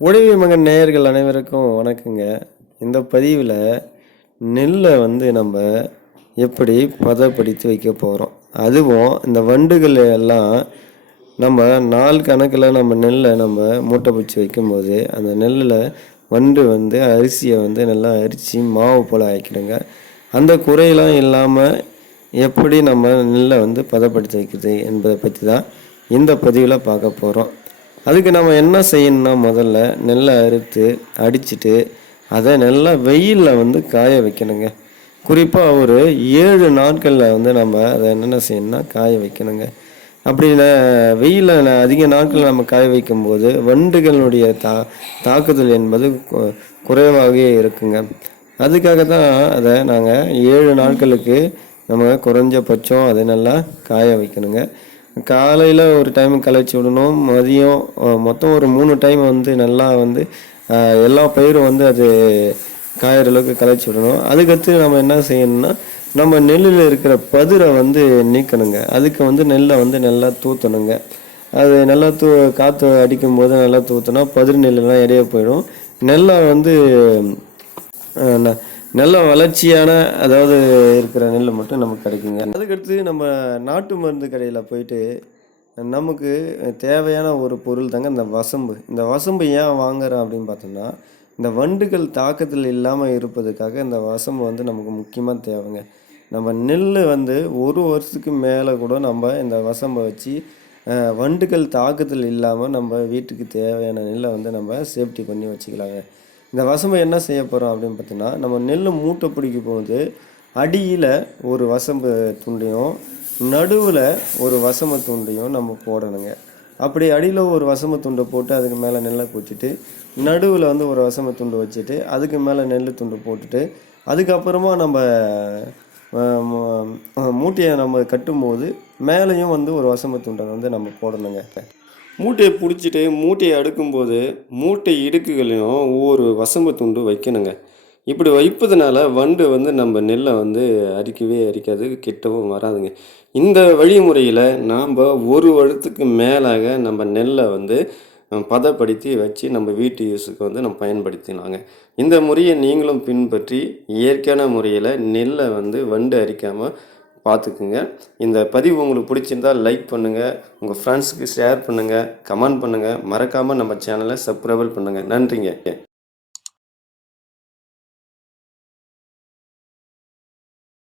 உடைவி மகன் நேயர்கள் அனைவருக்கும் வணக்கங்க. இந்த பதிவில் நெல்லை வந்து நம்ம எப்படி பதப்படுத்தி வைக்க போகிறோம் அதுவும் இந்த வண்டுகள் எல்லாம் நம்ம நாள் கணக்கில் நம்ம நெல்லை நம்ம மூட்டை பிடிச்சி வைக்கும்போது அந்த நெல்லில் வண்டு வந்து அரிசியை வந்து நல்லா அரிசி மாவு போல் ஆக்கிடுங்க. அந்த குறையெல்லாம் இல்லாமல் எப்படி நம்ம நெல்லை வந்து பதப்படுத்தி வைக்கிறது என்பதை பற்றி தான் இந்த பதிவில் பார்க்க போகிறோம் அதுக்கு நம்ம என்ன செய்யணும்னா முதல்ல நெல்லை அறுத்து அடிச்சுட்டு அதை நல்லா வெயிலில் வந்து காய வைக்கணுங்க. குறிப்பாக ஒரு ஏழு நாட்களில் வந்து நம்ம அதை என்னென்ன செய்யணும்னா காய வைக்கணுங்க. அப்படி வெயிலில் அதிக நாட்கள் நம்ம காய வைக்கும்போது வண்டுகளுடைய தா தாக்குதல் என்பது குறைவாகவே இருக்குங்க. அதுக்காக தான் அதை நாங்கள் ஏழு நாட்களுக்கு நம்ம குறைஞ்சபட்சம் அதை நல்லா காய வைக்கணுங்க. காலையில் ஒரு டைம் களைச்சி விடணும். மதியம் மொத்தம் ஒரு மூணு டைம் வந்து நல்லா வந்து எல்லா பயிரும் வந்து அது காயிற அளவுக்கு களைச்சி விடணும். அதுக்கடுத்து நம்ம என்ன செய்யணும்னா நம்ம நெல்லில் இருக்கிற பதிரை வந்து நீக்கணுங்க. அதுக்கு வந்து நெல்லை வந்து நல்லா தூத்தணுங்க. அது நல்லா தூ காற்று அடிக்கும் போது நல்லா தூத்தினா பதிர் நெல்லாம் இடைய போயிடும். நெல்லை வந்து என்ன நல்ல வளர்ச்சியான அதாவது இருக்கிற நெல் மட்டும் நமக்கு கிடைக்குங்க. அதுக்கடுத்து நம்ம நாட்டு மருந்து கடையில் போயிட்டு நமக்கு தேவையான ஒரு பொருள் தாங்க இந்த வசம்பு. இந்த வசம்பு ஏன் வாங்குறோம் அப்படின்னு பார்த்தோம்னா இந்த வண்டுகள் தாக்கத்தில் இல்லாமல் இருப்பதுக்காக இந்த வசம்பு வந்து நமக்கு முக்கியமாக தேவைங்க. நம்ம நெல் வந்து ஒரு வருஷத்துக்கு மேலே கூட நம்ம இந்த வசம்பை வச்சு வண்டுகள் தாக்கத்தில் இல்லாமல் நம்ம வீட்டுக்கு தேவையான நெல்லை வந்து நம்ம சேஃப்டி பண்ணி வச்சுக்கலாங்க. இந்த வசம்பை என்ன செய்ய போகிறோம் அப்படின்னு பார்த்தீங்கன்னா நம்ம நெல் மூட்டை பிடிக்கும் போது அடியில் ஒரு வசம்பு துண்டையும் நடுவில் ஒரு வசம்பு துண்டையும் நம்ம போடணுங்க. அப்படி அடியில் ஒரு வசம்பு துண்டை போட்டு அதுக்கு மேலே நெல்லை குச்சிட்டு நடுவில் வந்து ஒரு வசம்பு துண்டு வச்சுட்டு அதுக்கு மேலே நெல் துண்டு போட்டுட்டு அதுக்கப்புறமா நம்ம மூட்டையை நம்ம கட்டும்போது மேலேயும் வந்து ஒரு வசம்பு துண்டை வந்து நம்ம போடணுங்க. மூட்டையை பிடிச்சிட்டு மூட்டையை அடுக்கும்போது மூட்டை இடுக்குகளையும் ஒவ்வொரு வசம்பு துண்டு வைக்கணுங்க. இப்படி வைப்பதனால வண்டு வந்து நம்ம நெல்லை வந்து அரிக்கவே அரிக்காது கிட்டவும் வராதுங்க. இந்த வழிமுறையில் நாம் ஒரு வருடத்துக்கு மேலாக நம்ம நெல்லை வந்து பதப்படுத்தி வச்சு நம்ம வீட்டு யூஸுக்கு வந்து நம்ம பயன்படுத்தினாங்க. இந்த முறையை நீங்களும் பின்பற்றி இயற்கையான முறையில் நெல்லை வந்து வண்டு அரிக்காமல் பார்த்துக்குங்க. இந்த பதிவு உங்களுக்கு பிடிச்சிருந்தா லைக் பண்ணுங்கள் உங்கள் ஃப்ரெண்ட்ஸுக்கு ஷேர் பண்ணுங்கள் கமெண்ட் பண்ணுங்கள் மறக்காமல் நம்ம சேனலை சப்ஸ்கிரைபல் பண்ணுங்கள் நன்றிங்க.